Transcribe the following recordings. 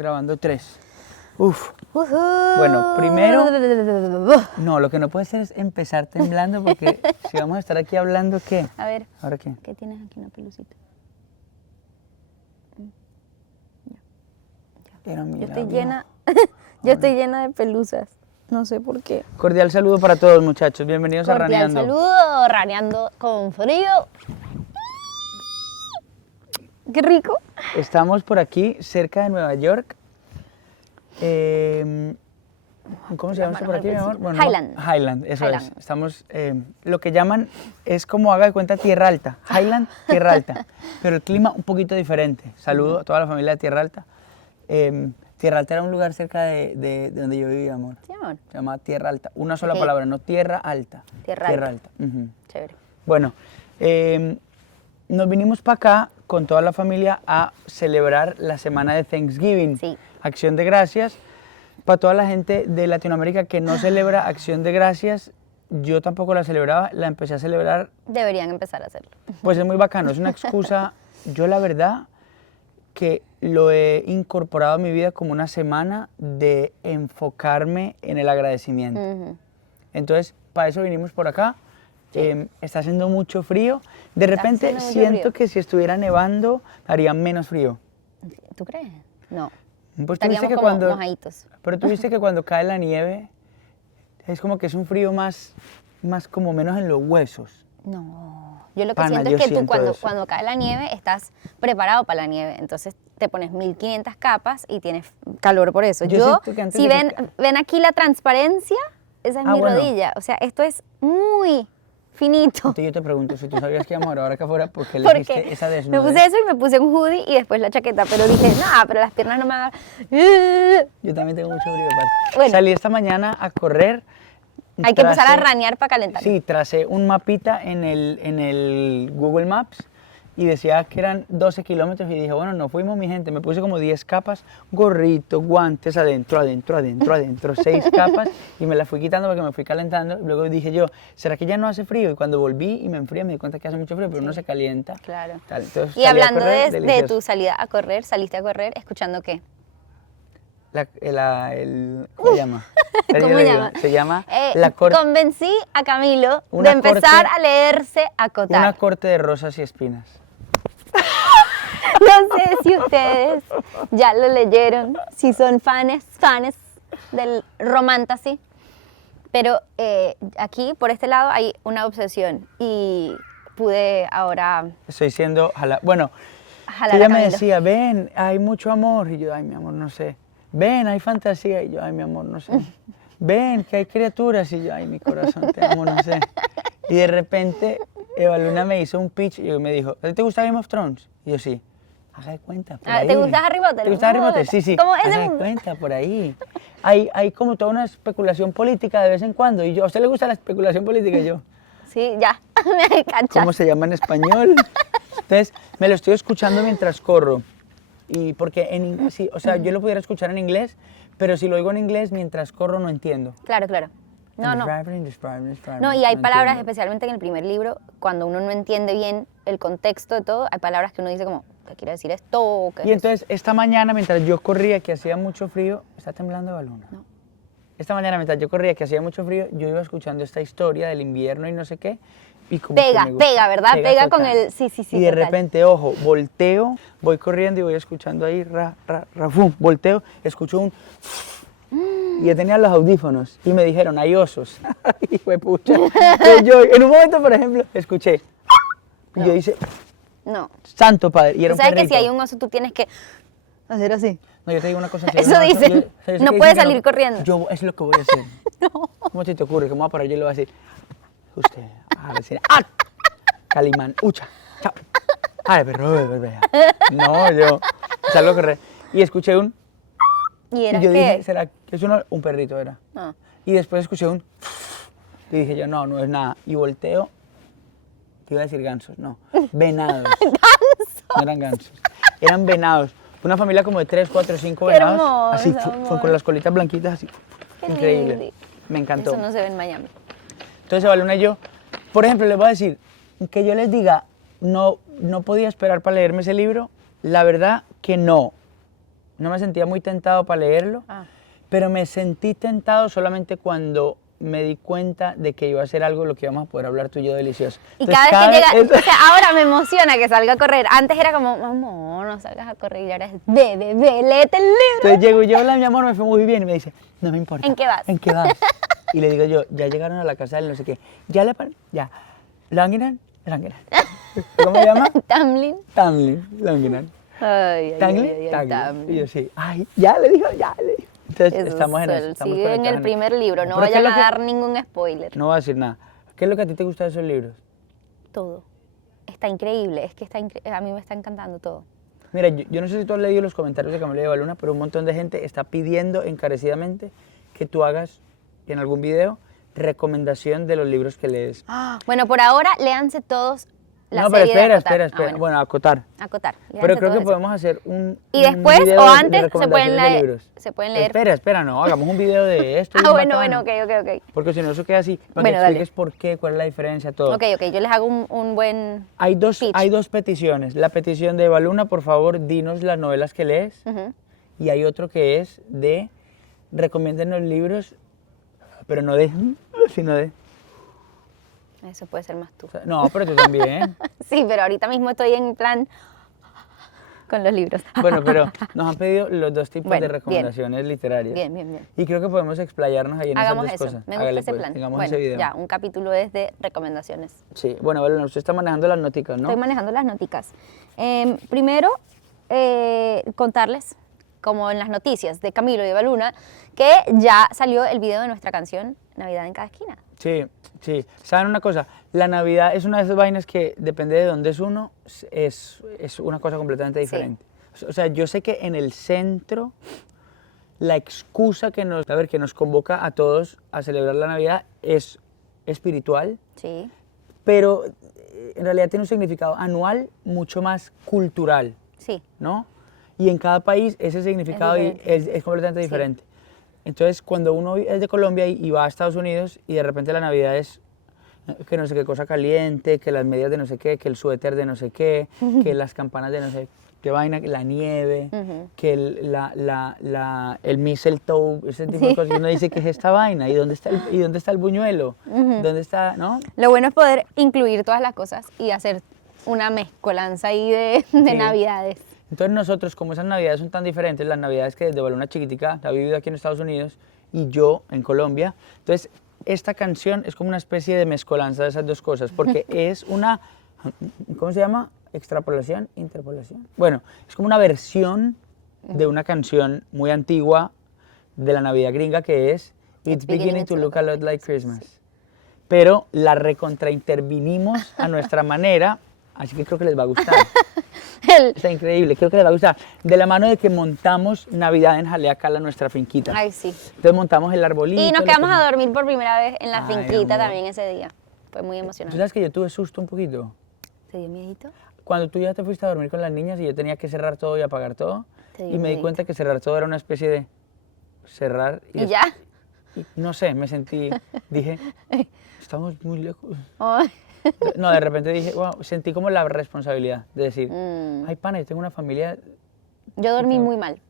Grabando 3. Uf. Ujú. Bueno, primero... No, lo que no puede ser es empezar temblando porque si vamos a estar aquí hablando, ¿qué? A ver, ¿Ahora qué? ¿qué tienes aquí? Una pelucita. Era mi Yo estoy labio. llena, yo estoy llena de pelusas. No sé por qué. Cordial saludo para todos, muchachos. Bienvenidos a Cordial Raneando. saludo, raneando con frío. Qué rico. Estamos por aquí, cerca de Nueva York. ¿Cómo se llama esto por aquí, mi amor? Bueno, Highland. Highland, eso Highland. es. Estamos, lo que llaman, es como haga de cuenta Tierra Alta. Highland, Tierra Alta. Pero el clima un poquito diferente. Saludo a toda la familia de Tierra Alta. Tierra Alta era un lugar cerca de donde yo vivía, amor. Sí, amor. Se llama Tierra Alta. Una sola Ok. palabra, no Tierra Alta. Tierra Alta. Ujú. Chévere. Bueno, nos vinimos para acá con toda la familia a celebrar la semana de Thanksgiving, Sí. Acción de Gracias. Para toda la gente de Latinoamérica que no celebra Acción de Gracias, yo tampoco la celebraba, la empecé a celebrar, Deberían empezar a hacerlo. pues es muy bacano, es una excusa. Yo la verdad que lo he incorporado a mi vida como una semana de enfocarme en el agradecimiento. Ujú. Entonces, para eso vinimos por acá. Está haciendo mucho frío. De repente haciendo mucho siento frío. que si estuviera nevando haría menos frío. ¿Tú crees? No. Pues tú viste Estaríamos que como cuando, mojaditos. pero tú viste que cuando cae la nieve es como que es un frío más como menos en los huesos. No. Yo lo que Pana, siento yo es que tú siento eso. cuando cae la nieve estás preparado para la nieve. Entonces te pones 1500 capas y tienes calor por eso. Yo Yo, siento que antes si de que ven aquí la transparencia, esa es Ah, mi bueno. rodilla. O sea, esto es muy finito. Entonces yo te pregunto, si tú sabías que íbamos a grabar acá afuera, ¿por qué le Porque dijiste esa me desnudez? puse eso y me puse un hoodie y después la chaqueta. Pero dije, no, pero las piernas no me hagan... Yo también tengo mucho frío, parce. Bueno. Salí esta mañana a correr. Hay que empezar a tracé- ranear para calentar. Sí, tracé un mapita en el Google Maps y decía que eran 12 kilómetros y dije, bueno, no fuimos, mi gente. Me puse como 10 capas, gorrito, guantes, adentro, 6 capas y me las fui quitando porque me fui calentando. Luego dije yo, ¿será que ya no hace frío? Y cuando volví y me enfrié me di cuenta que hace mucho frío, pero uno se calienta. Claro. Tal, entonces Y salí a hablando correr, de delicioso. tu salida a correr, ¿saliste a correr escuchando qué? ¿Cómo se llama? Ya ¿Cómo yo le digo, llama? se llama la corte. Convencí a Camilo Una de empezar corte- a leerse a Cotar. Una corte de rosas y espinas. No sé si ustedes ya lo leyeron, si son fans del romantasy, pero aquí, por este lado, hay una obsesión y pude ahora Estoy siendo bueno, jalar ella a me Camilo. decía, ven, hay mucho amor. Y yo, ay, mi amor, no sé. Ven, hay fantasía. Y yo, ay, mi amor, no sé. Ven, que hay criaturas. Y yo, ay, mi corazón, te amo, no sé. Y de repente, Eva Luna me hizo un pitch y me dijo, ¿a ti te gusta Game of Thrones? Y yo, sí. Haga de cuenta, por ahí. ¿Te gusta Harry Potter? ¿Te gusta Harry Potter? Sí, sí. ¿Cómo es Haga ese de mundo? cuenta, por ahí. Hay como toda una especulación política de vez en cuando. Y yo, ¿a usted le gusta la especulación política? Y yo, Sí, ya, me cachas. ¿cómo se llama en español? Entonces, me lo estoy escuchando mientras corro. Y porque sí, o sea, yo lo pudiera escuchar en inglés, pero si lo oigo en inglés mientras corro no entiendo. Claro, claro. No, no. No, y No hay palabras, entiendo. especialmente en el primer libro, cuando uno no entiende bien el contexto de todo, hay palabras que uno dice como, ¿qué quiere decir esto? ¿O qué es Y entonces, esta mañana, mientras yo corría, que hacía mucho frío, ¿está temblando, Eva Luna? No. Esta mañana, mientras yo corría, que hacía mucho frío, yo iba escuchando esta historia del invierno y no sé qué. Y como que Pega, me gusta. pega, ¿verdad? Pega con total. el... Sí, sí, sí, Y de total. repente, ojo, volteo, voy corriendo y voy escuchando ahí, fum, volteo, escucho un... Y yo tenía los audífonos y me dijeron, hay osos. Y fue pucha. Entonces yo, en un momento, por ejemplo, escuché. Y yo hice, No. santo padre. Y era Tú un sabes que perrito. si hay un oso, tú tienes que hacer así. No, yo te digo una cosa. si Eso hay un oso, dicen. yo- eso No que puedes dicen que salir corriendo. Yo, es lo que voy a hacer. ¿Cómo se te ocurre? ¿Cómo va a parar? Yo le voy a decir, usted, a decir, ¡ah! Calimán, ucha, chao. Ay, pero, no, yo salgo a correr. Y escuché un, ¿Y y era yo qué? dije, ¿será que es un perrito era? Ah. Y después escuché un, y dije yo, no, no es nada. Y volteo, te iba a decir gansos, no, venados. No eran gansos, eran venados. Una familia como de 3, 4, 5 Qué venados, hermoso, así, amor. con las colitas blanquitas, así. Qué Increíble, lindo. me encantó. Eso no se ve en Miami. Entonces, Eva Luna y yo, por ejemplo, les voy a decir, que yo les diga, no podía esperar para leerme ese libro, la verdad que no. no me sentía muy tentado para leerlo, pero me sentí tentado solamente cuando me di cuenta de que iba a ser algo de lo que íbamos a poder hablar tú y yo delicioso. Y Entonces, cada vez que llega, o sea, ahora me emociona que salga a correr. Antes era como, amor, no salgas a correr. Y ahora es, ve, léete el libro. Entonces llego y yo, hola, mi amor, me fue muy bien. Y me dice, no me importa. ¿En qué vas? ¿En qué vas? Y le digo yo, ya llegaron a la casa del no sé qué. Ya le ya. Langeran. ¿Cómo se llama? Tamlin. Langeran. Ay, Tamlin. Y yo sí, ay, ya le dijo. Entonces estamos en eso. Estamos sigue en el primer libro, no Pero ¿qué vayan es lo a dar ningún spoiler. No voy a decir nada. ¿Qué es lo que a ti te gusta de esos libros? Todo. Está increíble, es que a mí me está encantando todo. Mira, yo no sé si tú has leído los comentarios de Camila de Baluna, pero un montón de gente está pidiendo encarecidamente que tú hagas en algún video recomendación de los libros que lees. Bueno, por ahora, léanse todos la No, pero serie de espera. Acotar. Bueno, acotar. Acotar. Pero léanse creo que todo eso. podemos hacer un Y después, video o de antes, se recomendaciones pueden de leer. libros. Se pueden leer. Espera, no, hagamos un video de esto. Bueno, bacano. ok. Porque si no, eso queda así. Para Bueno, que dale. expliques por qué, cuál es la diferencia, todo. Ok, yo les hago un buen Hay dos pitch. peticiones. La petición de Baluna, por favor, dinos las novelas que lees. Ujú. Y hay otro que es de recomiéndenos libros, pero no de, sino de. Eso puede ser más tú. O sea, no, pero tú también. Sí, pero ahorita mismo estoy en plan con los libros. Bueno, pero nos han pedido los dos tipos Bueno, de recomendaciones literarias. Bien. Y creo que podemos explayarnos ahí en Hagamos esas dos eso, cosas. me gusta Hágale, ese pues, plan. tengamos Bueno, ese video. ya, un capítulo es de recomendaciones. Sí, bueno, Baluna, usted está manejando las noticas, ¿no? Estoy manejando las noticas. Primero, contarles, como en las noticias de Camilo y de Baluna, que ya salió el video de nuestra canción Navidad en cada esquina. Sí. ¿Saben una cosa? La Navidad es una de esas vainas que depende de dónde es uno, es una cosa completamente diferente. O sea, yo sé que en el centro, la excusa que nos convoca a todos a celebrar la Navidad es espiritual, Sí. pero en realidad tiene un significado anual mucho más cultural, Sí. ¿no? Y en cada país ese significado es completamente Sí. diferente. Entonces, cuando uno es de Colombia y va a Estados Unidos y de repente la Navidad es que no sé qué cosa caliente, que las medias de no sé qué, que el suéter de no sé qué, que las campanas de no sé qué vaina, la nieve, que el mistletoe, ese tipo de cosas. Y uno dice, ¿qué es esta vaina? ¿Y dónde está el buñuelo? ¿Dónde está, no? Lo bueno es poder incluir todas las cosas y hacer una mezcolanza ahí de Sí. navidades. Entonces nosotros, como esas navidades son tan diferentes, las navidades que desde Baluna chiquitica la he vivido aquí en Estados Unidos y yo en Colombia, entonces esta canción es como una especie de mezcolanza de esas dos cosas, porque es una, ¿cómo se llama? ¿Extrapolación? ¿Interpolación? Bueno, es como una versión de una canción muy antigua de la Navidad gringa que es It's beginning to look a lot like Christmas. Pero la recontraintervinimos a nuestra manera, así que creo que les va a gustar. Está increíble, creo que les va a gustar. De la mano de que montamos Navidad en Jaleacala, nuestra finquita. Ay, sí. Entonces montamos el arbolito. Y nos le quedamos pusimos- a dormir por primera vez en la Ay, finquita amor. también ese día. Fue muy ¿Tú emocionante. sabes que yo tuve susto un poquito? ¿Te dio miedito? Cuando tú ya te fuiste a dormir con las niñas y yo tenía que cerrar todo y apagar todo, Te dio y me di miedito. cuenta que cerrar todo era una especie de cerrar ¿Y ya? y no sé, me sentí, dije, estamos muy lejos. Ay. No, de repente dije, wow, sentí como la responsabilidad de decir, Mm. ay, pana, yo tengo una familia, Yo dormí muy mal.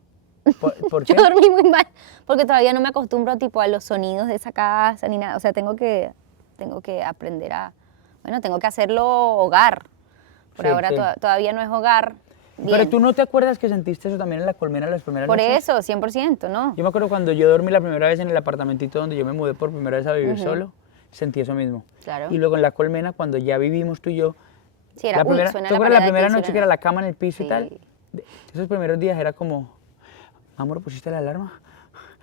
¿por qué? Yo dormí muy mal porque todavía no me acostumbro tipo a los sonidos de esa casa ni nada. O sea, tengo que aprender tengo que hacerlo hogar. Por Sí, ahora sí. todavía no es hogar. Pero Bien. tú no te acuerdas que sentiste eso también en la colmena las primeras Por noches. eso, 100%, ¿no? Yo me acuerdo cuando yo dormí la primera vez en el apartamentito donde yo me mudé por primera vez a vivir solo, sentí eso mismo. Claro. Y luego en la colmena, cuando ya vivimos tú y yo, Sí, era, la primera, suena ¿te la acuerdas la pared primera aquí, noche suena que era la cama en el piso y Sí. tal? Esos primeros días era como, amor, ¿pusiste la alarma?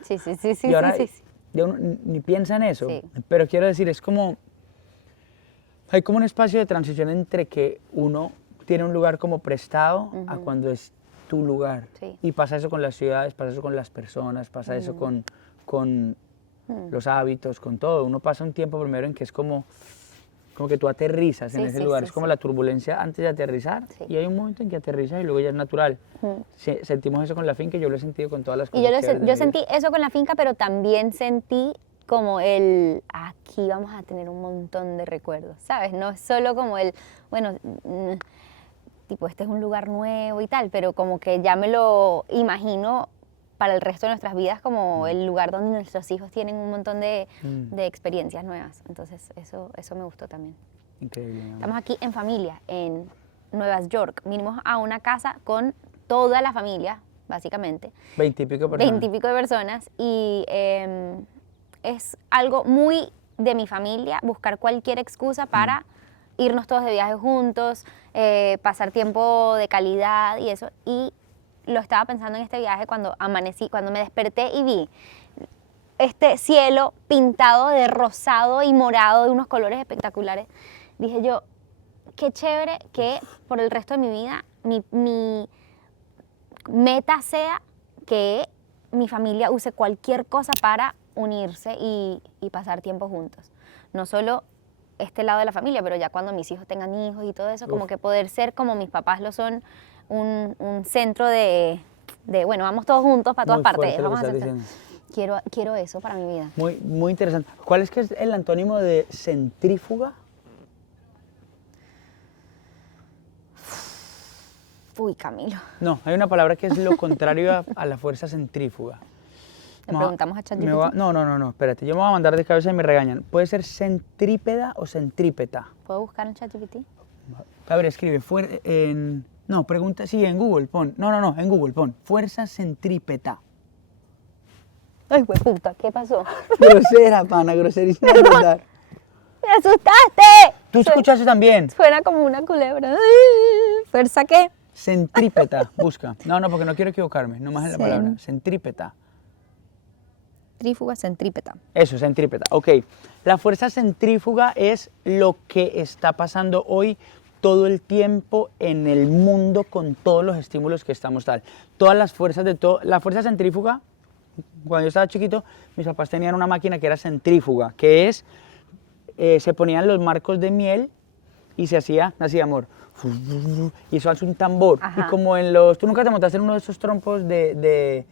Sí. Y ahora sí. ya uno ni piensa en eso. Sí. Pero quiero decir, es como, hay como un espacio de transición entre que uno tiene un lugar como prestado a cuando es tu lugar. Sí. Y pasa eso con las ciudades, pasa eso con las personas, pasa eso con los hábitos, con todo. Uno pasa un tiempo primero en que es como que tú aterrizas en Sí, ese sí, lugar. sí, es como sí. la turbulencia antes de aterrizar. Sí. Y hay un momento en que aterrizas y luego ya es natural. Sentimos eso con la finca, yo lo he sentido con todas las cosas. Y chéveres de mi yo vida. sentí eso con la finca, pero también sentí como aquí vamos a tener un montón de recuerdos, ¿sabes? No es solo como tipo, este es un lugar nuevo y tal, pero como que ya me lo imagino para el resto de nuestras vidas como el lugar donde nuestros hijos tienen un montón de experiencias nuevas. Entonces, eso me gustó también. Increíble. mi amor. Estamos aquí en familia, en Nueva York. Vinimos a una casa con toda la familia, básicamente. 20 y pico personas. 20 y pico de personas. Y es algo muy de mi familia, buscar cualquier excusa para irnos todos de viaje juntos, pasar tiempo de calidad y eso. Y lo estaba pensando en este viaje cuando amanecí, cuando me desperté y vi este cielo pintado de rosado y morado, de unos colores espectaculares. Dije yo, qué chévere que por el resto de mi vida mi meta sea que mi familia use cualquier cosa para unirse y pasar tiempo juntos. No solo este lado de la familia, pero ya cuando mis hijos tengan hijos y todo eso, como que poder ser como mis papás lo son, un centro de, bueno, vamos todos juntos para todas Muy partes. fuerte lo Vamos que a estás hacer, diciendo. quiero eso para mi vida. Muy, muy interesante. ¿Cuál es que es el antónimo de centrífuga? Uy, Camilo. No, hay una palabra que es lo contrario a la fuerza centrífuga. Le preguntamos a ChatGPT. No, espérate, yo me voy a mandar de cabeza y me regañan. ¿Puede ser centrípeda o centrípeta? ¿Puedo buscar en ChatGPT? A ver, escribe, no, pregunta, sí, en Google, pon, no, en Google, pon, fuerza centrípeta. Ay, puta, ¿qué pasó? Grosera, pana, groserísima. ¿Verdad? ¡Me asustaste! ¿Tú escuchaste también? Suena como una culebra. ¿Fuerza qué? Centrípeta, busca. No, porque no quiero equivocarme, no más en la Sí. palabra. Centrípeta. Trífuga centrípeta. Eso, centrípeta. Ok. La fuerza centrífuga es lo que está pasando hoy todo el tiempo en el mundo con todos los estímulos que estamos tal. Todas las fuerzas de todo. La fuerza centrífuga, cuando yo estaba chiquito, mis papás tenían una máquina que era centrífuga, que es, se ponían los marcos de miel y se hacía, así amor, y eso hace un tambor. Ajá. Y como ¿tú nunca te montaste en uno de esos trompos de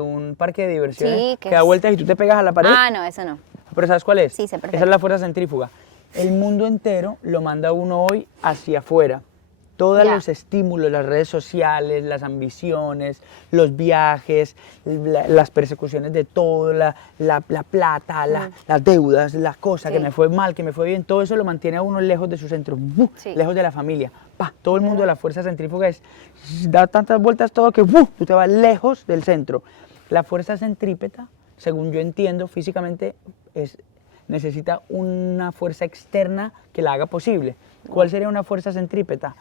un parque de diversiones Sí, que da vueltas y tú te pegas a la pared? Ah, no, eso no. ¿Pero sabes cuál es? Sí, sé perfecto. Esa es la fuerza centrífuga. El mundo entero lo manda uno hoy hacia afuera. Todos Ya. los estímulos, las redes sociales, las ambiciones, los viajes, las persecuciones de todo, la plata, las deudas, las cosas, Sí. que me fue mal, que me fue bien, todo eso lo mantiene a uno lejos de su centro, Sí. lejos de la familia. Todo el mundo de la fuerza centrífuga da tantas vueltas todo que tú te vas lejos del centro. La fuerza centrípeta, según yo entiendo físicamente, necesita una fuerza externa que la haga posible. ¿Cuál sería una fuerza centrípeta?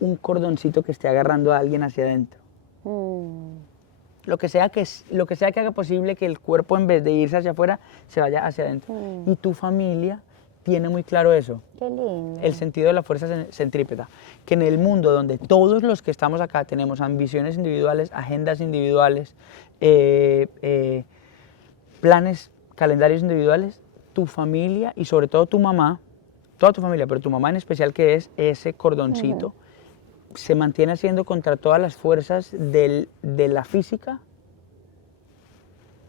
Un cordoncito que esté agarrando a alguien hacia adentro. Lo que sea que haga posible que el cuerpo, en vez de irse hacia afuera, se vaya hacia adentro. Y tu familia tiene muy claro eso, Qué lindo. el sentido de la fuerza centrípeta, que en el mundo donde todos los que estamos acá tenemos ambiciones individuales, agendas individuales, planes, calendarios individuales, tu familia y sobre todo tu mamá, toda tu familia, pero tu mamá en especial, que es ese cordoncito, se mantiene haciendo contra todas las fuerzas de la física,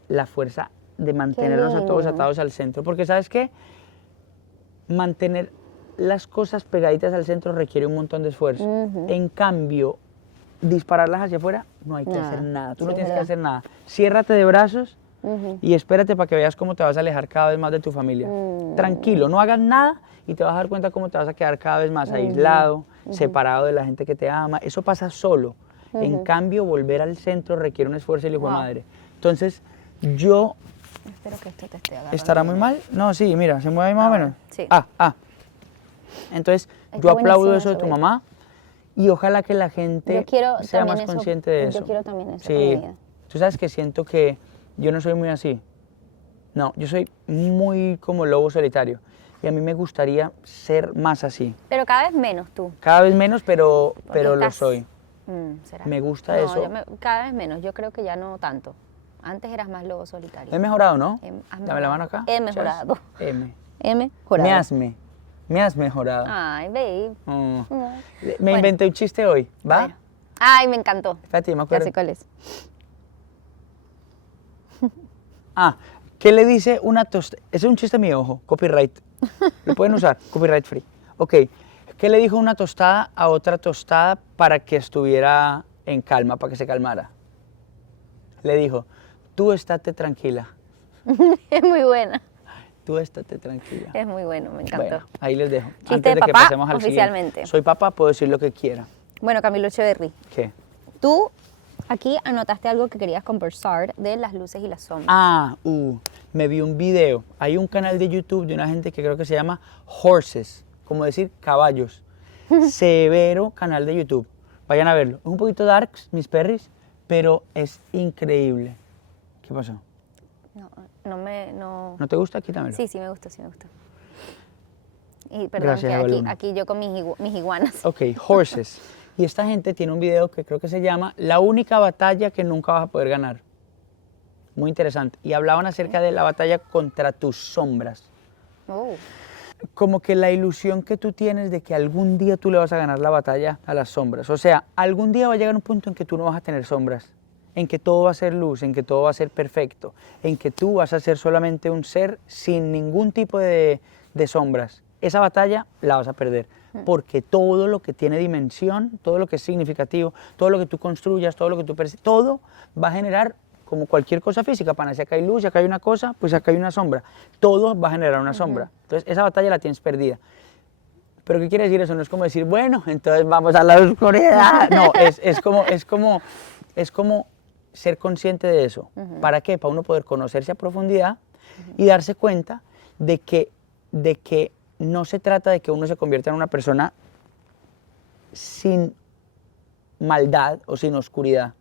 la fuerza de mantenernos a todos lindo. atados al centro. Porque ¿sabes qué? Mantener las cosas pegaditas al centro requiere un montón de esfuerzo. En cambio, dispararlas hacia afuera, no hay que Nada. hacer nada. Tú Sí, no es tienes que verdad. hacer nada. Ciérrate de brazos y espérate para que veas cómo te vas a alejar cada vez más de tu familia. Tranquilo, no hagas nada y te vas a dar cuenta cómo te vas a quedar cada vez más aislado, separado de la gente que te ama. Eso pasa solo. En cambio, volver al centro requiere un esfuerzo y el hijo de Wow. madre. Entonces, yo... Espero que esto te esté agarrando. ¿Estará muy mal? No, sí, mira, se mueve ahí más o menos. sí. Entonces, Está yo aplaudo buenísimo eso de eso, tu Bel. mamá y ojalá que la gente Yo quiero sea también más eso. consciente de eso. Yo quiero también eso para mi Sí, vida. tú sabes que siento que yo no soy muy así. No, yo soy muy como lobo solitario y a mí me gustaría ser más así. Pero cada vez menos tú. Cada vez menos, pero porque lo estás- soy. ¿Será? Me gusta No, eso. cada vez menos. Yo creo que ya no tanto. Antes eras más lobo solitario. He mejorado, ¿no? Has Dame la mano mejorado. acá. He mejorado. M. He mejorado. Me has mejorado. Ay, babe. Mm. Mm. Me Bueno. inventé un chiste hoy, ¿va? Bueno. Ay, me encantó. Espérate, yo me Ya acuerdo. sé cuál es. ¿Qué le dice una tostada? Ese es un chiste mío, ojo, copyright. Lo pueden usar, copyright free. Ok, ¿Qué le dijo una tostada a otra tostada para que estuviera en calma, para que se calmara? Le dijo, tú estate tranquila, Es muy buena. tú estate tranquila. Es muy bueno, me encantó. Bueno, ahí les dejo. Chiste Antes de de que papá, pasemos al oficialmente. siguiente. Soy papá, puedo decir lo que quiera. Bueno, Camilo Echeverry, ¿Qué? tú aquí anotaste algo que querías conversar de las luces y las sombras. Me vi un video. Hay un canal de YouTube de una gente que creo que se llama Horses, como decir caballos. Severo canal de YouTube. Vayan a verlo. Es un poquito darks, mis perris, pero es increíble. ¿Qué pasó? No. ¿No te gusta? Quítamelo. Sí, me gusta, sí me gusta. Y perdón, Gracias, que Evaluna. aquí yo con mis iguanas. Ok, Horses. Y esta gente tiene un video que creo que se llama La única batalla que nunca vas a poder ganar. Muy interesante. Y hablaban acerca de la batalla contra tus sombras. Oh. Como que la ilusión que tú tienes de que algún día tú le vas a ganar la batalla a las sombras. O sea, algún día va a llegar un punto en que tú no vas a tener sombras, en que todo va a ser luz, en que todo va a ser perfecto, en que tú vas a ser solamente un ser sin ningún tipo de sombras. Esa batalla la vas a perder, porque todo lo que tiene dimensión, todo lo que es significativo, todo lo que tú construyas, todo lo que tú percibes, todo va a generar como cualquier cosa física, pana, si acá hay luz, si acá hay una cosa, pues acá hay una sombra. Todo va a generar una sombra. Entonces, esa batalla la tienes perdida. ¿Pero qué quiere decir eso? No es como decir, bueno, entonces vamos a la oscuridad. No, es como ser consciente de eso. ¿Para qué? Para uno poder conocerse a profundidad y darse cuenta de que no se trata de que uno se convierta en una persona sin maldad o sin oscuridad.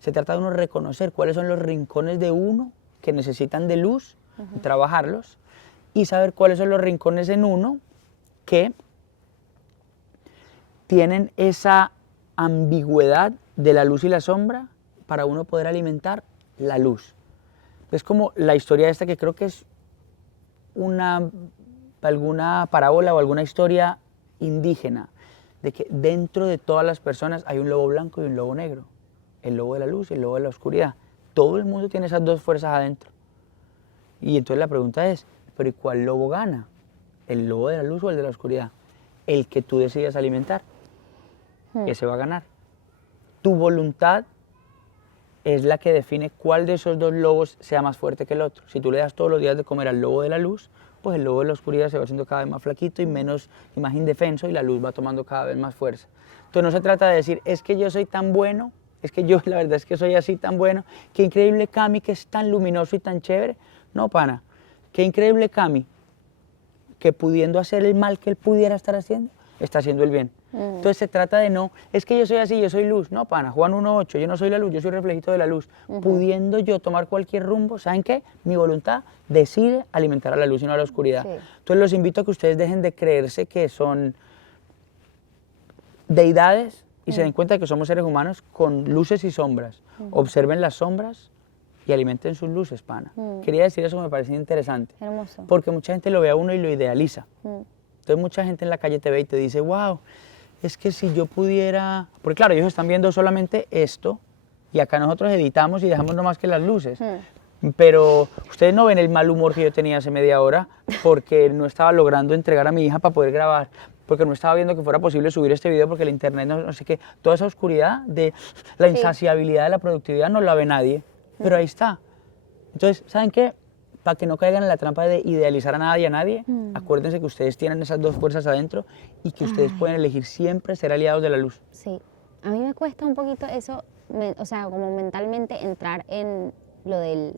Se trata de uno reconocer cuáles son los rincones de uno que necesitan de luz, trabajarlos, y saber cuáles son los rincones en uno que tienen esa ambigüedad de la luz y la sombra para uno poder alimentar la luz. Es como la historia esta que creo que es alguna parábola o alguna historia indígena, de que dentro de todas las personas hay un lobo blanco y un lobo negro. El lobo de la luz y el lobo de la oscuridad. Todo el mundo tiene esas dos fuerzas adentro. Y entonces la pregunta es, ¿pero y cuál lobo gana? ¿El lobo de la luz o el de la oscuridad? El que tú decidas alimentar. Ese va a ganar. Tu voluntad es la que define cuál de esos dos lobos sea más fuerte que el otro. Si tú le das todos los días de comer al lobo de la luz, pues el lobo de la oscuridad se va haciendo cada vez más flaquito y más indefenso, y la luz va tomando cada vez más fuerza. Entonces no se trata de decir, es que yo soy tan bueno, es que yo la verdad es que soy así tan bueno, qué increíble Cami que es tan luminoso y tan chévere. No, pana, qué increíble Cami que pudiendo hacer el mal que él pudiera estar haciendo, está haciendo el bien. Entonces se trata de no, es que yo soy así, yo soy luz. No, pana, Juan 1.8, yo no soy la luz, yo soy reflejito de la luz. Pudiendo yo tomar cualquier rumbo, ¿saben qué? Mi voluntad decide alimentar a la luz y no a la oscuridad. Sí. Entonces los invito a que ustedes dejen de creerse que son deidades y se den cuenta de que somos seres humanos con luces y sombras. Observen las sombras y alimenten sus luces, pana. Quería decir eso, me parecía interesante. Hermoso. Porque mucha gente lo ve a uno y lo idealiza. Entonces mucha gente en la calle te ve y te dice, wow, es que si yo pudiera... Porque claro, ellos están viendo solamente esto y acá nosotros editamos y dejamos nomás que las luces. Pero ustedes no ven el mal humor que yo tenía hace media hora porque no estaba logrando entregar a mi hija para poder grabar, porque no estaba viendo que fuera posible subir este video porque el internet no sé qué. Toda esa oscuridad de la insaciabilidad de la productividad no la ve nadie, pero ahí está. Entonces, ¿saben qué? Para que no caigan en la trampa de idealizar a nadie, acuérdense que ustedes tienen esas dos fuerzas adentro y que ustedes pueden elegir siempre ser aliados de la luz. Sí, a mí me cuesta un poquito eso, o sea, como mentalmente entrar en lo del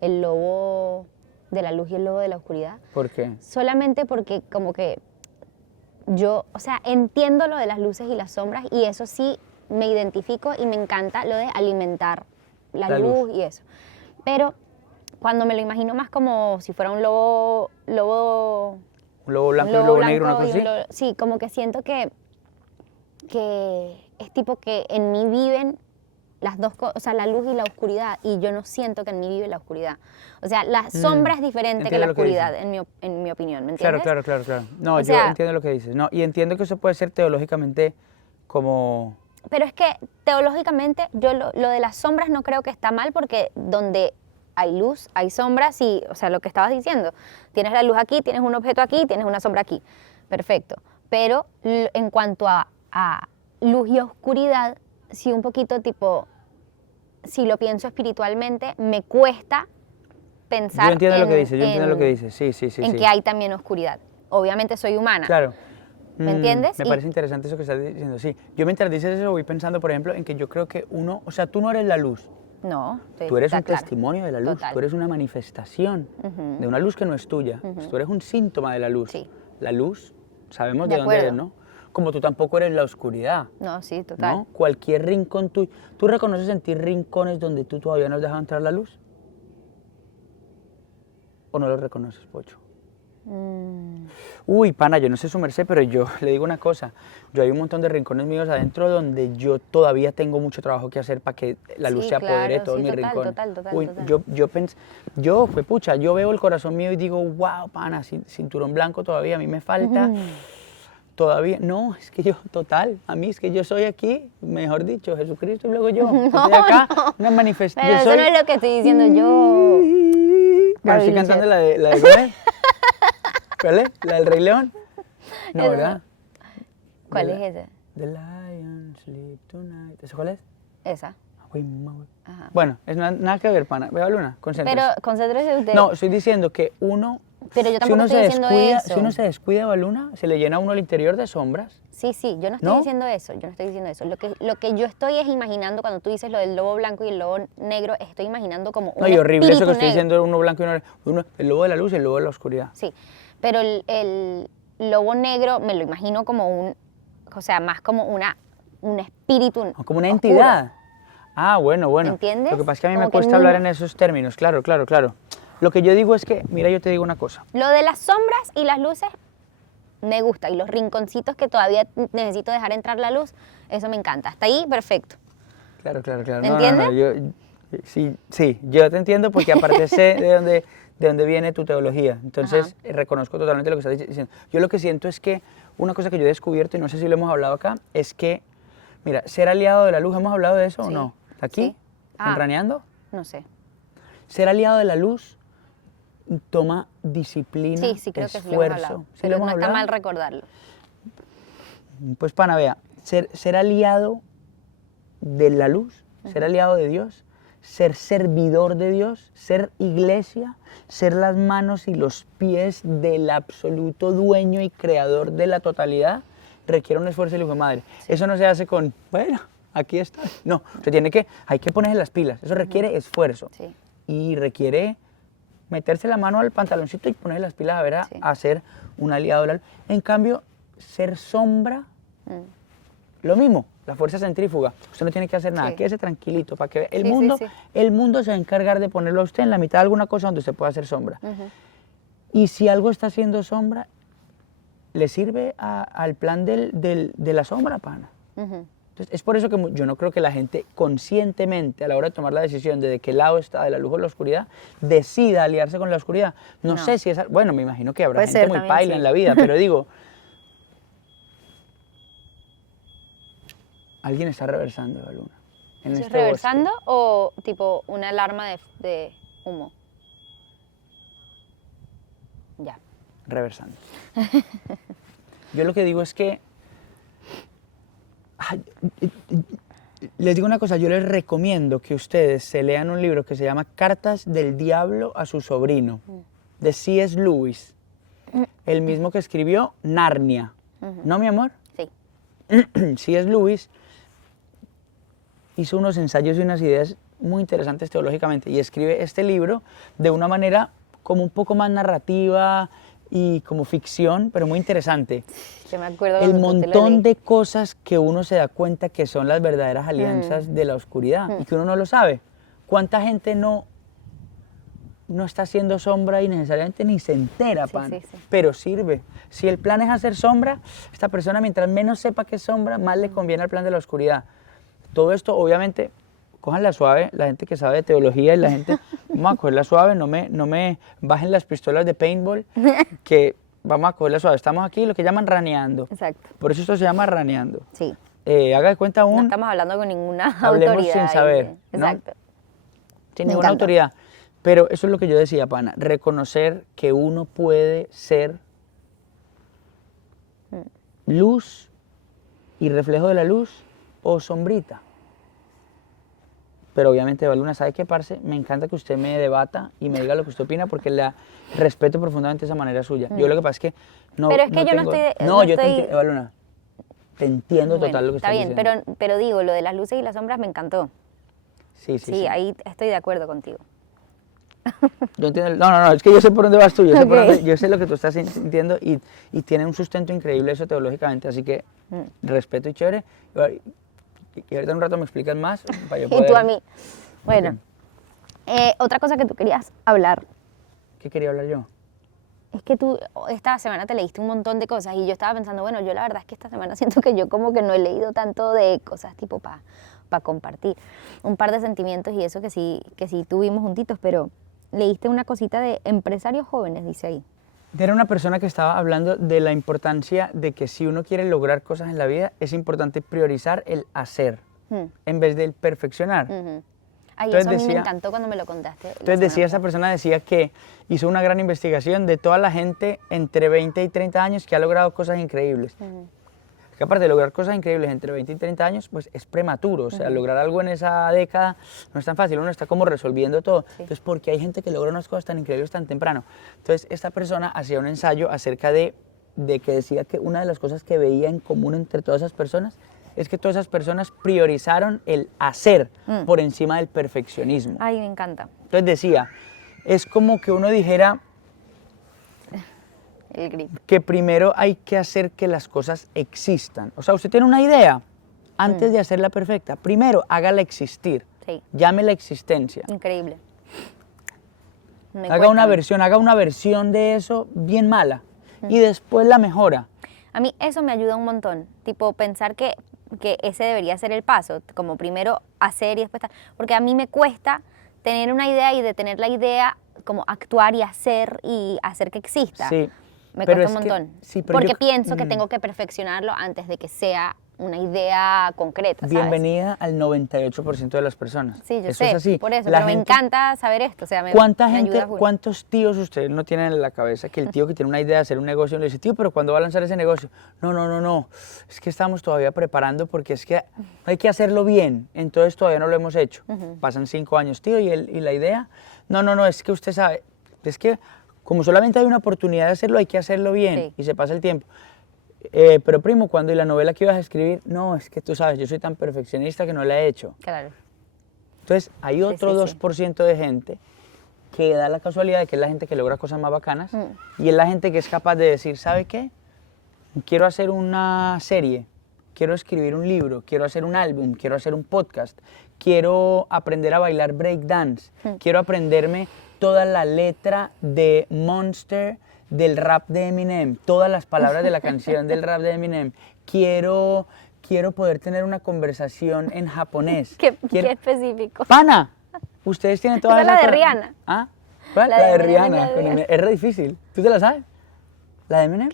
el lobo de la luz y el lobo de la oscuridad. ¿Por qué? Solamente porque como que yo, o sea, entiendo lo de las luces y las sombras y eso sí me identifico y me encanta lo de alimentar la luz y eso. Pero cuando me lo imagino más como si fuera un lobo ¿Un lobo blanco y un lobo negro, una cosa así? Sí, como que siento que es tipo que en mí viven las dos cosas, o sea, la luz y la oscuridad, y yo no siento que en mí vive la oscuridad. O sea, la sombra es diferente que la oscuridad, en mi opinión, ¿me entiendes? Claro. No, O yo sea, entiendo lo que dices. No, y entiendo que eso puede ser teológicamente como... Pero es que teológicamente yo lo de las sombras no creo que está mal, porque donde hay luz, hay sombras, y, o sea, lo que estabas diciendo, tienes la luz aquí, tienes un objeto aquí, tienes una sombra aquí, perfecto. pero en cuanto a luz y oscuridad, sí un poquito tipo, si lo pienso espiritualmente, me cuesta pensar Yo entiendo lo que en- dices, yo entiendo lo que dices, sí, sí, sí. en sí. que hay también oscuridad. Obviamente soy humana, Claro. ¿me entiendes? Me Y- parece interesante eso que estás diciendo, sí. Yo mientras dices eso voy pensando, por ejemplo, en que yo creo que uno, o sea, tú no eres la luz, No, tú eres está un claro. testimonio de la luz, Total. tú eres una manifestación Ujú. de una luz que no es tuya, pues tú eres un síntoma de la luz. Sí. La luz, sabemos De de dónde es, acuerdo. ¿no? Como tú tampoco eres la oscuridad, No, sí, total. ¿no? Cualquier rincón tuyo. ¿Tú reconoces en ti rincones donde tú todavía no has dejado entrar la luz? ¿O no los reconoces, Pocho? Mm, Uy, pana, yo no sé su merced, pero yo le digo una cosa. Yo hay un montón de rincones míos adentro donde yo todavía tengo mucho trabajo que hacer para que la luz Sí, se apodere de claro, todos sí, mis total, rincones. total, Uy, total. yo veo el corazón mío y digo, wow, pana, cinturón blanco todavía, a mí me falta. Todavía, no, es que yo, total, a mí es que yo soy aquí, mejor dicho, Jesucristo y luego yo. Estoy acá, una manifestación. pero eso no es lo que estoy diciendo yo. Bueno, estoy Gaby cantando Luchet. la de ¿cómo es? ¿Cuál es? ¿La del Rey León? No, Esa ¿verdad? ¿Cuál De es la- esa? The Lion Sleep Tonight. ¿Eso cuál es? Esa. Uy, mamá. Ajá. Bueno, es nada que ver, pana. Vea, Luna, concéntrese. Pero concéntrese usted. No, estoy diciendo que uno... Pero yo si tampoco uno estoy se diciendo descuida, eso. Si uno se descuida, Baluna, se le llena a uno el interior de sombras. Sí, sí, yo no estoy ¿No? diciendo eso, yo no estoy diciendo eso. Lo que yo estoy es imaginando, cuando tú dices lo del lobo blanco y el lobo negro, estoy imaginando como un No, y horrible eso que espíritu estoy negro. diciendo, uno blanco y uno, el lobo de la luz y el lobo de la oscuridad. Sí, pero el lobo negro me lo imagino como o sea, más como un espíritu O como una oscuro. entidad. Ah, bueno, bueno. ¿Entiendes? Lo que pasa es que a mí me Como que cuesta hablar no- en esos términos, claro, claro, claro. Lo que yo digo es que, mira, yo te digo una cosa. Lo de las sombras y las luces me gusta, y los rinconcitos que todavía necesito dejar entrar la luz, eso me encanta. Hasta ahí, perfecto. Claro, claro, claro. ¿Me No, no, no, sí, yo te entiendo porque aparte sé de dónde viene tu teología. Entonces, reconozco totalmente lo que estás diciendo. Yo lo que siento es que una cosa que yo he descubierto, y no sé si lo hemos hablado acá, es que, mira, ser aliado de la luz, ¿hemos hablado de eso o Sí, no? ¿Aquí? sí. Ah. ¿En Raneando? No sé. Ser aliado de la luz toma disciplina, Sí, sí, creo que sí lo hemos esfuerzo. hablado. ¿Sí Pero lo hemos no está hablado? mal recordarlo. Pues pana, vea, ser aliado de la luz, ser aliado de Dios, ser servidor de Dios, ser iglesia, ser las manos y los pies del absoluto dueño y creador de la totalidad, requiere un esfuerzo y hijo de madre. Eso no se hace con, bueno, aquí está. No, hay que ponerse las pilas. Eso requiere esfuerzo Sí. y requiere meterse la mano al pantaloncito y ponerse las pilas a ver Sí. a ser un aliado de la luz. En cambio, ser sombra, Mm. lo mismo, la fuerza centrífuga. Usted no tiene que hacer nada, Sí. quédese tranquilito para que Sí, sí. el mundo se va a encargar de ponerlo a usted en la mitad de alguna cosa donde usted pueda hacer sombra. Ujú. Y si algo está haciendo sombra, le sirve al plan de la sombra, pana. Ujú. Entonces, es por eso que yo no creo que la gente conscientemente, a la hora de tomar la decisión de qué lado está, de la luz o la oscuridad, decida aliarse con la oscuridad. No, No. sé si es... Bueno, me imagino que habrá Puede gente ser muy también, paila sí. en la vida, pero digo... Alguien está reversando la luna. En ¿Eso es este reversando o tipo una alarma de humo? Ya. bosque. Reversando. Yo lo que digo es que... Ay, les digo una cosa, yo les recomiendo que ustedes se lean un libro que se llama Cartas del Diablo a su sobrino, de C.S. Lewis, el mismo que escribió Narnia. ¿No, mi amor? Sí. C.S. Lewis hizo unos ensayos y unas ideas muy interesantes teológicamente y escribe este libro de una manera como un poco más narrativa y como ficción, pero muy interesante. Yo me acuerdo El cuando tú te lo montón leí. de cosas que uno se da cuenta que son las verdaderas alianzas de la oscuridad y que uno no lo sabe. ¿Cuánta gente no está haciendo sombra y necesariamente ni se entera, Sí, pan? sí, sí. Pero sirve. Si el plan es hacer sombra, esta persona mientras menos sepa que es sombra, más le conviene al plan de la oscuridad. Todo esto, obviamente, cójanla suave, la gente que sabe de teología y la gente, vamos a cogerla suave, no me bajen las pistolas de paintball, que vamos a cogerla suave. Estamos aquí lo que llaman raneando. Exacto. Por eso esto se llama raneando. Sí. Haga de cuenta No un, estamos hablando con ninguna hablemos autoridad. sin ahí. saber, ¿no? Exacto. sin Me ninguna encanta. autoridad. Pero eso es lo que yo decía, pana, reconocer que uno puede ser luz y reflejo de la luz o sombrita. Pero obviamente, Eva Luna, ¿sabe qué, parce? Me encanta que usted me debata y me diga lo que usted opina porque la respeto profundamente esa manera suya. Yo lo que pasa es que no. Pero es que yo no tengo- estoy- No, no yo te estoy- entiendo, Eva Luna. Te entiendo Bueno, total lo que está estás bien, diciendo. pero digo, lo de las luces y las sombras me encantó. Sí, Sí, ahí estoy de acuerdo contigo. Yo entiendo. No, es que yo sé por dónde vas tú, yo sé, por Ok. dónde- yo sé lo que tú estás sintiendo y tiene un sustento increíble eso teológicamente, así que respeto y chévere. Y ahorita en un rato me explicas más para yo Y poder... tú a mí. Bueno, Ok. otra cosa que tú querías hablar ¿Qué quería hablar yo? es que tú esta semana te leíste un montón de cosas y yo estaba pensando, bueno, yo la verdad es que esta semana siento que yo como que no he leído tanto de cosas tipo para compartir. Un par de sentimientos y eso que sí tuvimos juntitos, pero leíste una cosita de empresarios jóvenes, dice ahí. Era una persona que estaba hablando de la importancia de que si uno quiere lograr cosas en la vida, es importante priorizar el hacer en vez del perfeccionar. Ay, Entonces eso a mí me decía- encantó cuando me lo contaste. Entonces decía, esa persona decía que hizo una gran investigación de toda la gente entre 20 y 30 años que ha logrado cosas increíbles. Que aparte de lograr cosas increíbles entre 20 y 30 años, pues es prematuro. O sea, lograr algo en esa década no es tan fácil, uno está como resolviendo todo. Entonces, porque hay gente que logra unas cosas tan increíbles tan temprano. Entonces, esta persona hacía un ensayo acerca de que decía que una de las cosas que veía en común entre todas esas personas es que todas esas personas priorizaron el hacer por encima del perfeccionismo. Ay, me encanta. Entonces decía, es como que uno dijera El grip. que primero hay que hacer que las cosas existan. O sea, usted tiene una idea, antes de hacerla perfecta, primero hágala existir, Sí, llámela existencia. increíble. Me Haga una cuesta. versión de eso bien mala y después la mejora. A mí eso me ayuda un montón, tipo pensar que ese debería ser el paso, como primero hacer y después porque a mí me cuesta tener una idea y de tener la idea como actuar y hacer que exista. Sí, Me pero cuesta un es que- montón, sí, pero porque yo- pienso que tengo que perfeccionarlo antes de que sea una idea concreta, ¿sabes? Bienvenida al 98% de las personas. Sí, yo Eso sé, es así. por eso, La pero me gente- encanta saber esto, o sea, me ayuda full. ¿Cuántos tíos ustedes no tienen en la cabeza que el tío que tiene una idea de hacer un negocio le dice, tío, pero ¿cuándo va a lanzar ese negocio? No, es que estamos todavía preparando porque es que hay que hacerlo bien, entonces todavía no lo hemos hecho. Pasan 5 años, tío, y la idea, no, es que usted sabe, es que como solamente hay una oportunidad de hacerlo, hay que hacerlo bien, Sí. y se pasa el tiempo. Pero primo, ¿cuándo y la novela que ibas a escribir? No, es que tú sabes, yo soy tan perfeccionista que no la he hecho. Claro. Entonces, hay otro sí. 2% de gente que da la casualidad de que es la gente que logra cosas más bacanas y es la gente que es capaz de decir, ¿sabe qué? Quiero hacer una serie, quiero escribir un libro, quiero hacer un álbum, quiero hacer un podcast, quiero aprender a bailar breakdance, quiero aprenderme toda la letra de Monster del rap de Eminem, todas las palabras de la canción del rap de Eminem, quiero poder tener una conversación en japonés. Qué Quiero- específico. ¡Pana! Ustedes tienen todas Esa es la de cosas- Rihanna. ¿Ah? ¿Cuál? La La de de Eminem, Rihanna. la de con Eminem. Es re difícil. ¿Tú te la sabes? ¿La de Eminem?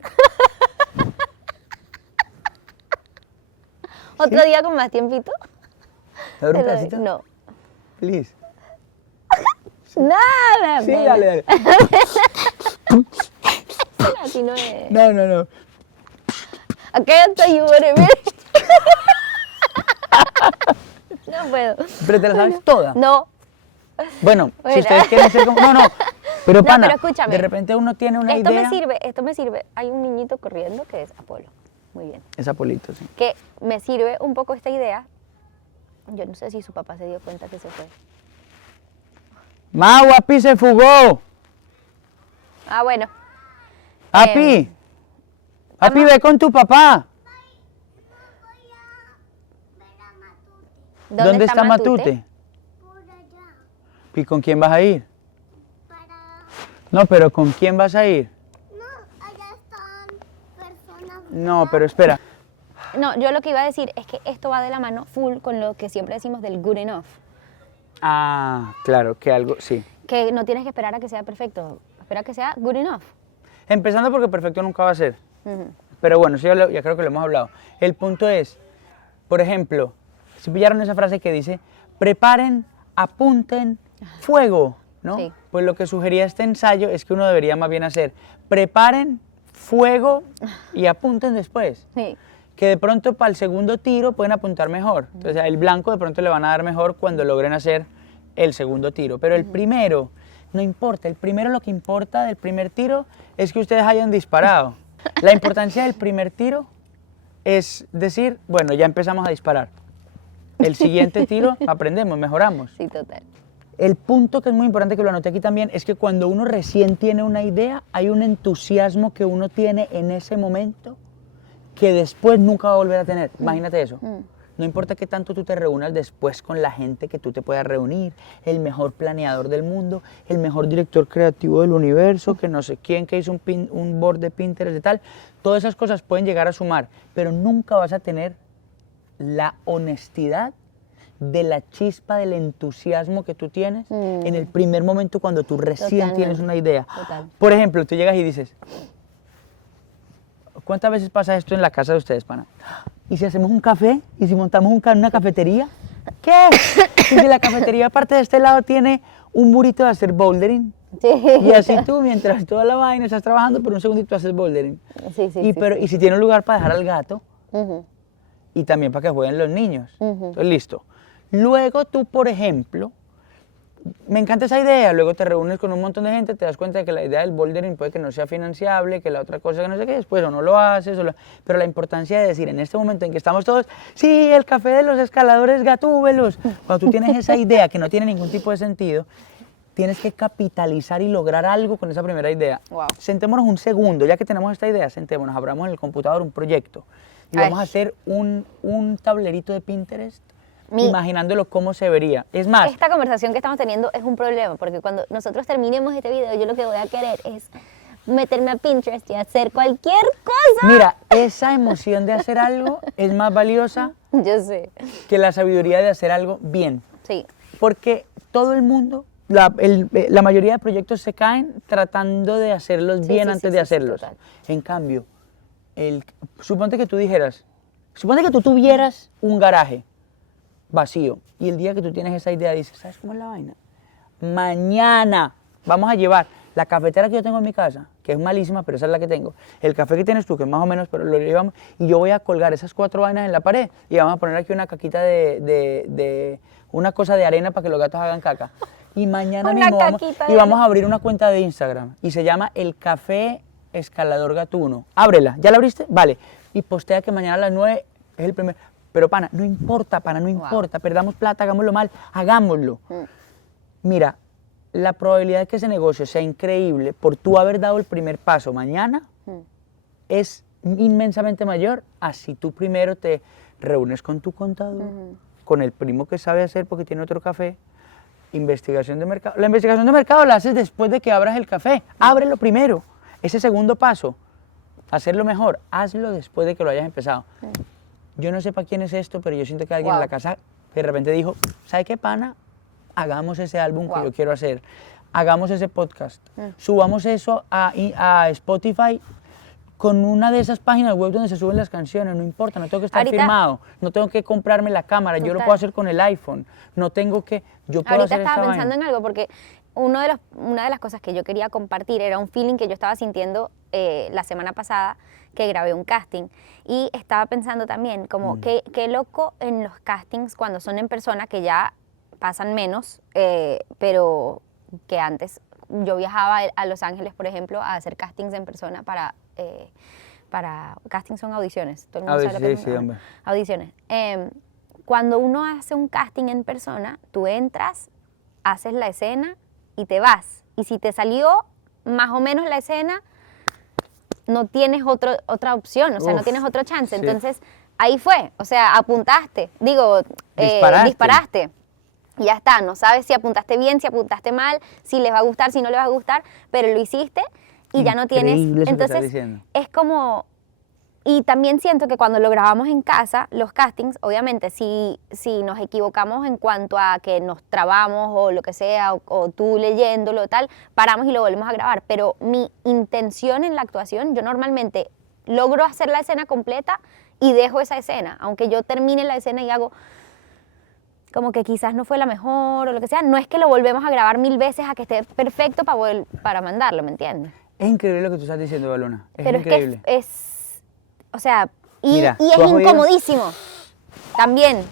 Otro día con más tiempito. ¿Te doy un Te lo doy. pedacito? No. Please. Nada. Sí, dale. Así no es. No. I can't tell you what it means. No puedo. ¿Pero te la sabes toda? No. Bueno, si Bueno. ustedes quieren ser como... No. Pero No, pana, pero escúchame. de repente uno tiene una Esto idea... me sirve. Hay un niñito corriendo que es Apolo. Muy bien. Es Apolito, sí. Que me sirve un poco esta idea. Yo no sé si su papá se dio cuenta que se fue. ¡Ma, Api se fugó! Ah, bueno. ¡Api! ¡Api, ve con tu papá! ¿Dónde está Matute? Por allá, ¿Y con quién vas a ir? para... No, pero ¿con quién vas a ir? No, allá están personas... No, pero espera. No, yo lo que iba a decir es que esto va de la mano full con lo que siempre decimos del good enough. Ah, claro, que algo, sí. Que no tienes que esperar a que sea perfecto. Espera que sea good enough. Empezando porque perfecto nunca va a ser. Ujú. Pero bueno, eso ya creo que lo hemos hablado. El punto es, por ejemplo, si pillaron esa frase que dice, preparen, apunten, fuego, ¿no? Sí. Pues lo que sugería este ensayo es que uno debería más bien hacer, preparen, fuego y apunten después. Sí. Que de pronto para el segundo tiro pueden apuntar mejor. Entonces el blanco de pronto le van a dar mejor cuando logren hacer el segundo tiro. Pero el primero, no importa. El primero, lo que importa del primer tiro es que ustedes hayan disparado. La importancia del primer tiro es decir, bueno, ya empezamos a disparar. El siguiente tiro aprendemos, mejoramos. Sí, total. El punto que es muy importante, que lo anoté aquí también, es que cuando uno recién tiene una idea, hay un entusiasmo que uno tiene en ese momento que después nunca va a volver a tener. Imagínate eso. No importa qué tanto tú te reúnas después con la gente que tú te puedas reunir, el mejor planeador del mundo, el mejor director creativo del universo, que no sé quién, que hizo un board de Pinterest y tal, todas esas cosas pueden llegar a sumar, pero nunca vas a tener la honestidad de la chispa, del entusiasmo que tú tienes en el primer momento cuando tú recién Totalmente. tienes una idea. Total. Por ejemplo, tú llegas y dices, ¿cuántas veces pasa esto en la casa de ustedes, pana? ¿Y si hacemos un café? ¿Y si montamos una cafetería? ¿Qué? ¿Y si la cafetería aparte de este lado tiene un burrito de hacer bouldering? Sí. Y así tú, mientras toda la vaina estás trabajando, por un segundito haces bouldering. Sí, sí, Y, sí, pero, sí. y si tiene un lugar para dejar al gato, Ujú. y también para que jueguen los niños. Entonces, listo. Luego tú, por ejemplo, me encanta esa idea, luego te reúnes con un montón de gente, te das cuenta de que la idea del bouldering puede que no sea financiable, que la otra cosa que no sé qué, después o no lo haces, pero la importancia de decir en este momento en que estamos todos, sí, el café de los escaladores gatúbelos, cuando tú tienes esa idea que no tiene ningún tipo de sentido, tienes que capitalizar y lograr algo con esa primera idea. Wow. Sentémonos un segundo, ya que tenemos esta idea, sentémonos, abramos en el computador un proyecto y Ay. vamos a hacer un tablerito de Pinterest Mi- imaginándolo cómo se vería. Es más, Esta conversación que estamos teniendo es un problema, porque cuando nosotros terminemos este video, yo lo que voy a querer es meterme a Pinterest y hacer cualquier cosa. mira, esa emoción de hacer algo es más valiosa Yo sé. que la sabiduría de hacer algo bien. Sí. Porque todo el mundo, la mayoría de proyectos se caen tratando de hacerlos Sí, bien sí, antes sí, de sí, sí, hacerlos. total. En cambio, suponte que tú dijeras, suponte que tú tuvieras un garaje vacío y el día que tú tienes esa idea dices, ¿sabes cómo es la vaina? Mañana vamos a llevar la cafetera que yo tengo en mi casa, que es malísima, pero esa es la que tengo, el café que tienes tú, que es más o menos, pero lo llevamos, y yo voy a colgar esas 4 vainas en la pared y vamos a poner aquí una caquita de una cosa de arena para que los gatos hagan caca. Y mañana Una mismo caquita de vamos a abrir una cuenta de Instagram y se llama El Café Escalador Gatuno. Ábrela, ¿ya la abriste? Vale. Y postea que mañana a las 9 es el primer... Pero pana, no importa, no importa, perdamos plata, hagámoslo mal, hagámoslo. Mira, la probabilidad de que ese negocio sea increíble por tú haber dado el primer paso mañana es inmensamente mayor a si tú primero te reúnes con tu contador, con el primo que sabe hacer porque tiene otro café, investigación de mercado. La investigación de mercado la haces después de que abras el café, ábrelo primero. Ese segundo paso, hacerlo mejor, hazlo después de que lo hayas empezado. Yo no sé para quién es esto, pero yo siento que alguien en la casa de repente dijo, ¿sabe qué, pana? Hagamos ese álbum que yo quiero hacer, hagamos ese podcast, subamos eso a Spotify con una de esas páginas web donde se suben las canciones, no importa, no tengo que estar Ahorita- firmado, no tengo que comprarme la cámara, yo lo Total. puedo hacer con el iPhone, no tengo que, yo puedo Ahorita hacer estaba esta pensando vaina. en algo porque una de las cosas que yo quería compartir era un feeling que yo estaba sintiendo la semana pasada que grabé un casting y estaba pensando también como qué loco en los castings cuando son en persona que ya pasan menos, pero que antes yo viajaba a Los Ángeles, por ejemplo, a hacer castings en persona para castings son audiciones, todo el mundo sabe lo que es Sí, hombre. audiciones. Cuando uno hace un casting en persona, tú entras, haces la escena y te vas. Y si te salió más o menos la escena, no tienes otra opción, o sea, no Uf, tienes otro chance. sí. Entonces, ahí fue, o sea, apuntaste, disparaste. Y ya está, no sabes si apuntaste bien, si apuntaste mal, si les va a gustar, si no les va a gustar, pero lo hiciste y ya no tienes... Increíble eso que estás Entonces, diciendo. es como... Y también siento que cuando lo grabamos en casa, los castings, obviamente, si nos equivocamos en cuanto a que nos trabamos o lo que sea, o tú leyéndolo tal, paramos y lo volvemos a grabar. Pero mi intención en la actuación, yo normalmente logro hacer la escena completa y dejo esa escena. Aunque yo termine la escena y hago como que quizás no fue la mejor o lo que sea, no es que lo volvemos a grabar 1000 veces a que esté perfecto para mandarlo, ¿me entiendes? Es increíble lo que tú estás diciendo, Baluna. Es Pero increíble. es que o sea, y, Mira, y es ¿tú has oído? incomodísimo. También.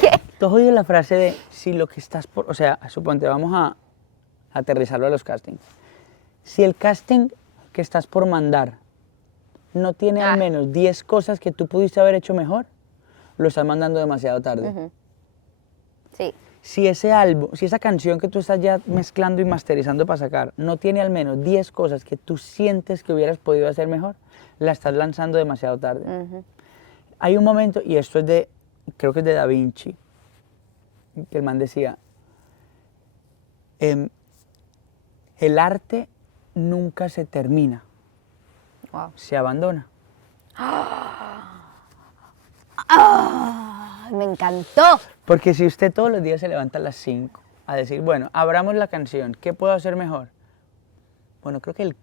¿Qué? ¿Tú has oído la frase de si lo que estás por... O sea, suponte, vamos a aterrizarlo a los castings. Si el casting que estás por mandar no tiene al menos 10 cosas que tú pudiste haber hecho mejor, lo estás mandando demasiado tarde. Ujú. Sí. Si ese álbum, si esa canción que tú estás ya mezclando y masterizando para sacar no tiene al menos 10 cosas que tú sientes que hubieras podido hacer mejor, la estás lanzando demasiado tarde. Ujú. Hay un momento, y esto es de, creo que es de Da Vinci, que el man decía, el arte nunca se termina, Wow. se abandona. ¡Ah! Me encantó. Porque si usted todos los días se levanta a las 5 a decir, bueno, abramos la canción, ¿qué puedo hacer mejor? Bueno, creo que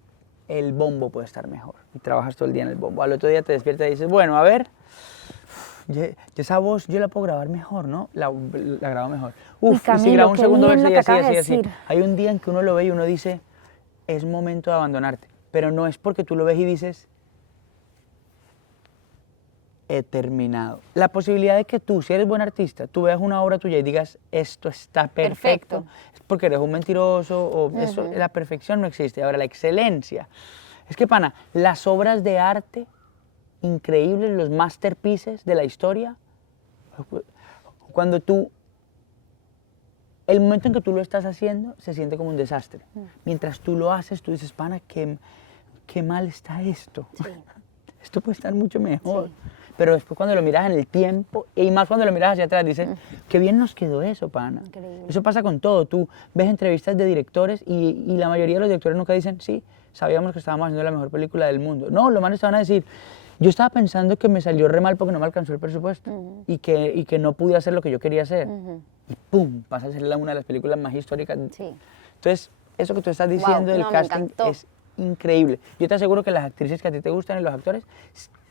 el bombo puede estar mejor. Y trabajas todo el día en el bombo. Al otro día te despiertas y dices, bueno, a ver, esa voz yo la puedo grabar mejor, ¿no? La grabo mejor. Uf, y si Camilo, grabo un qué segundo bien verso lo y que así, acabas así, de así. decir. Hay un día en que uno lo ve y uno dice, es momento de abandonarte. Pero no es porque tú lo ves y dices, he terminado. La posibilidad de que tú, si eres buen artista, tú veas una obra tuya y digas, esto está perfecto, Perfecto. es porque eres un mentiroso o eso, la perfección no existe. Ahora, la excelencia. Es que, pana, las obras de arte increíbles, los masterpieces de la historia, cuando tú, el momento en que tú lo estás haciendo, se siente como un desastre. Mientras tú lo haces, tú dices, pana, qué mal está esto. Sí. Esto puede estar mucho mejor. Sí. Pero después cuando lo miras en el tiempo, y más cuando lo miras hacia atrás, dices, qué bien nos quedó eso, pana. Increíble. Eso pasa con todo. Tú ves entrevistas de directores y la mayoría de los directores nunca dicen, sí, sabíamos que estábamos haciendo la mejor película del mundo. No, los manes te van a decir, yo estaba pensando que me salió re mal porque no me alcanzó el presupuesto y que no pude hacer lo que yo quería hacer. Y ¡pum! Pasa a ser una de las películas más históricas. Sí. Entonces, eso que tú estás diciendo del no, me casting encantó. es increíble. Yo te aseguro que las actrices que a ti te gustan y los actores,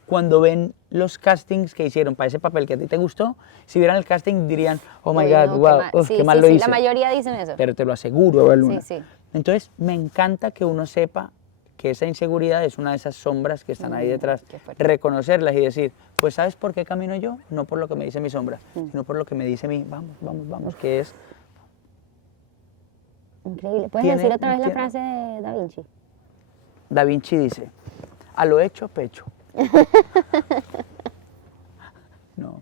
cuando ven los castings que hicieron para ese papel que a ti te gustó, si vieran el casting dirían, oh my Uy, God, no, wow, sí, qué mal sí, lo sí, hice. la mayoría dicen eso. Pero te lo aseguro, Baluna. Sí, sí. Entonces, me encanta que uno sepa que esa inseguridad es una de esas sombras que están ahí detrás. qué fuerte. Reconocerlas y decir, pues ¿sabes por qué camino yo? No por lo que me dice mi sombra, sino por lo que me dice mi, vamos, que es... Increíble. ¿Puedes Tiene- decir otra vez la tiene- frase de Da Vinci? Da Vinci dice, a lo hecho, pecho. No.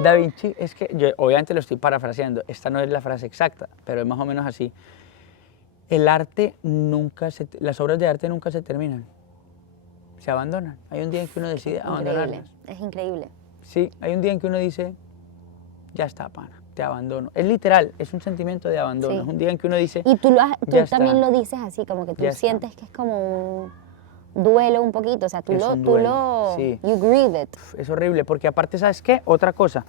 Da Vinci, es que yo obviamente lo estoy parafraseando, esta no es la frase exacta, pero es más o menos así. El arte nunca las obras de arte nunca se terminan, se abandonan. Hay un día en que uno decide Increíble. abandonarlas. Es increíble. Sí, hay un día en que uno dice, ya está, pana, te abandono. Es literal, es un sentimiento de abandono. Sí. Es un día en que uno dice, Y tú ya está. también lo dices así, como que tú Ya está. sientes que es como un duelo un poquito, o sea, Es un duelo, sí. you grieve it. es horrible, porque aparte, ¿sabes qué? Otra cosa,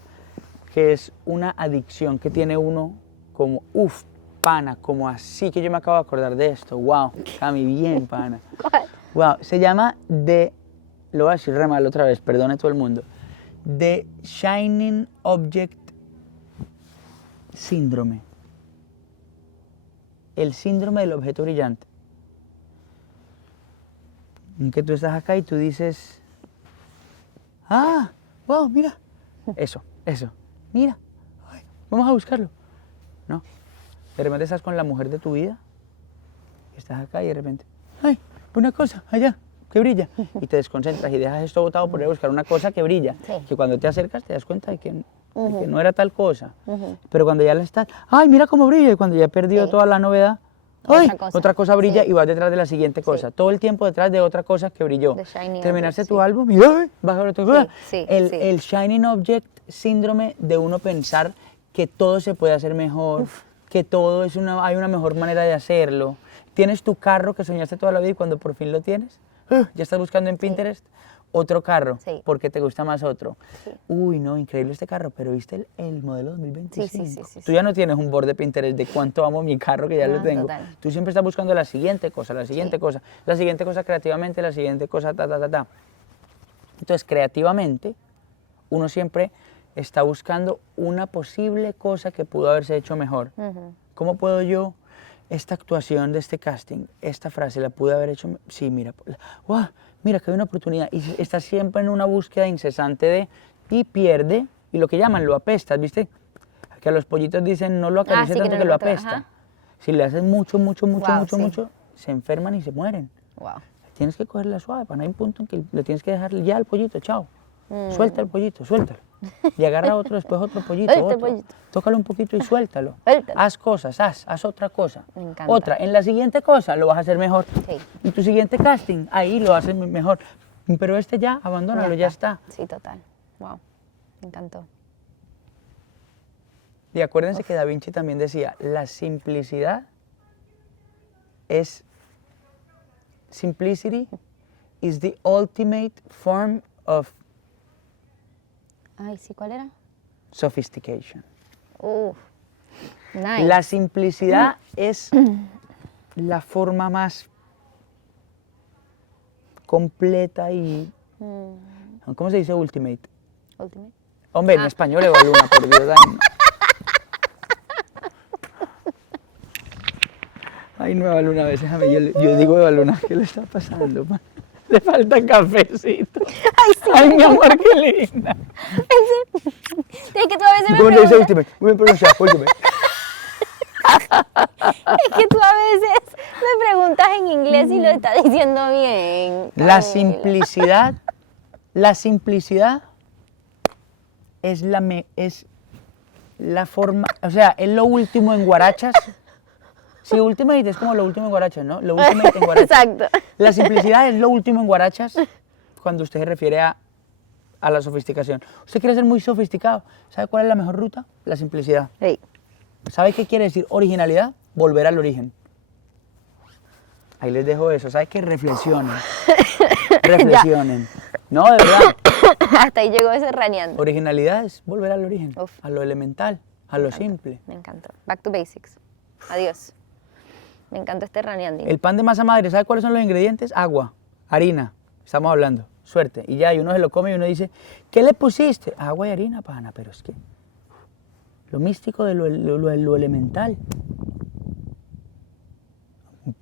que es una adicción que tiene uno como, uff, pana, como así, que yo me acabo de acordar de esto, wow, Cami, bien, pana. ¿Cuál? Wow, se llama lo voy a decir re mal otra vez, perdone todo el mundo, The Shining Object Síndrome. El síndrome del objeto brillante. En que tú estás acá y tú dices, ah, wow, mira, eso, mira, ay, vamos a buscarlo. No, de repente estás con la mujer de tu vida, estás acá y de repente, ay, una cosa allá que brilla, y te desconcentras y dejas esto botado por ir a buscar una cosa que brilla, Sí. que cuando te acercas te das cuenta de que no era tal cosa, pero cuando ya la estás, ay, mira cómo brilla, y cuando ya perdió Sí. toda la novedad, Otra ay, cosa. otra cosa brilla Sí. y vas detrás de la siguiente cosa, todo el tiempo detrás de otra cosa que brilló. The Shining Terminaste Object, tu sí. álbum y ¡ay! Vas a ver otra cosa. sí, el, sí. el Shining Object síndrome de uno pensar que todo se puede hacer mejor, que todo hay una mejor manera de hacerlo. Tienes tu carro que soñaste toda la vida y cuando por fin lo tienes, ya estás buscando en Pinterest otro carro, Sí. porque te gusta más otro. Sí. Uy, no, increíble este carro, pero ¿viste el modelo 2025? Sí. Tú ya no tienes un board de Pinterest de cuánto amo mi carro, que ya lo No, tengo. total. Tú siempre estás buscando la siguiente cosa, la siguiente cosa, la siguiente cosa creativamente, la siguiente cosa ta. Entonces, creativamente, uno siempre está buscando una posible cosa que pudo haberse hecho mejor. ¿Cómo puedo yo esta actuación de este casting, esta frase la pude haber hecho, sí, mira, ¡guau! Mira que hay una oportunidad y está siempre en una búsqueda incesante de, y pierde, y lo que llaman lo apestas, ¿viste? Que a los pollitos dicen no lo acaricies sí, que tanto no que lo lo toques, apesta. ajá. Si le haces mucho, Guau, sí. mucho, se enferman y se mueren. Wow. Tienes que cogerla suave, para no hay un punto en que le tienes que dejar ya al pollito, chao. Suelta el pollito, suéltalo. Y agarra otro, después otro pollito, Suelta el otro. pollito. Tócalo un poquito y suéltalo. Suéltalo. Haz cosas, haz otra cosa. Me encanta. Otra, en la siguiente cosa lo vas a hacer mejor. Sí. En tu siguiente casting, ahí lo haces mejor. Pero este ya, abandónalo, ya está. Sí, total. Wow. Me encantó. Y acuérdense que Da Vinci también decía, la simplicidad es, simplicity is the ultimate form of Ay, sí, ¿cuál era? sophistication. Nice. La simplicidad es la forma más completa y, ¿cómo se dice ultimate? Ultimate. Hombre, en español Eva Luna, por Dios. Ay, no. Ay, no, Eva Luna, a veces yo digo Eva Luna, ¿qué le está pasando? Pa? Le falta cafecito. Ay, sí. Ay, mi amor, qué linda. Es que tú a veces me ¿Cómo se dice preguntas, ultimate? Muy bien pronunciado, ultimate. es que tú a veces me preguntas en inglés y lo estás diciendo bien. La Camila. simplicidad es es la forma, o sea, es lo último en guarachas. Sí, ultimate es como lo último en guarachas, ¿no? Lo ultimate en guarachas. Exacto. La simplicidad es lo último en guarachas cuando usted se refiere a la sofisticación. Usted quiere ser muy sofisticado. ¿Sabe cuál es la mejor ruta? La simplicidad. Sí. ¿Sabe qué quiere decir originalidad? Volver al origen. Ahí les dejo eso. ¿Sabe qué? Reflexionen. Reflexionen. No, de verdad. Hasta ahí llegó ese raneando. Originalidad es volver al origen, Uf. a lo elemental, a lo simple. Me encantó. Back to basics. Adiós. Me encanta este raneando. El pan de masa madre, ¿sabe cuáles son los ingredientes? Agua, harina, estamos hablando, suerte. Y ya, y uno se lo come y uno dice, ¿qué le pusiste? Agua y harina, pana, pero es que lo místico de lo elemental.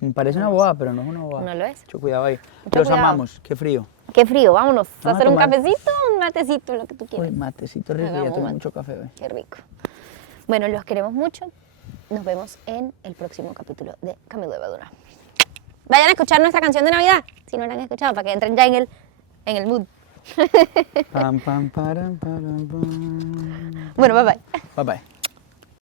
Me parece una bobada, pero no es una bobada. No lo es. Mucho cuidado ahí. Mucho Los cuidado. amamos, qué frío. Qué frío, vámonos. Vamos a ¿A hacer un tomar. cafecito o un matecito? Lo que tú Uy, quieras. matecito rico, ya Hagamos tomé mate. mucho café hoy. Qué rico. Bueno, los queremos mucho. Nos vemos en el próximo capítulo de Camilo de Baduna. Vayan a escuchar nuestra canción de Navidad, si no la han escuchado, para que entren ya en el mood. Pam, pam, param, param, pam. Bueno, bye bye. Bye bye.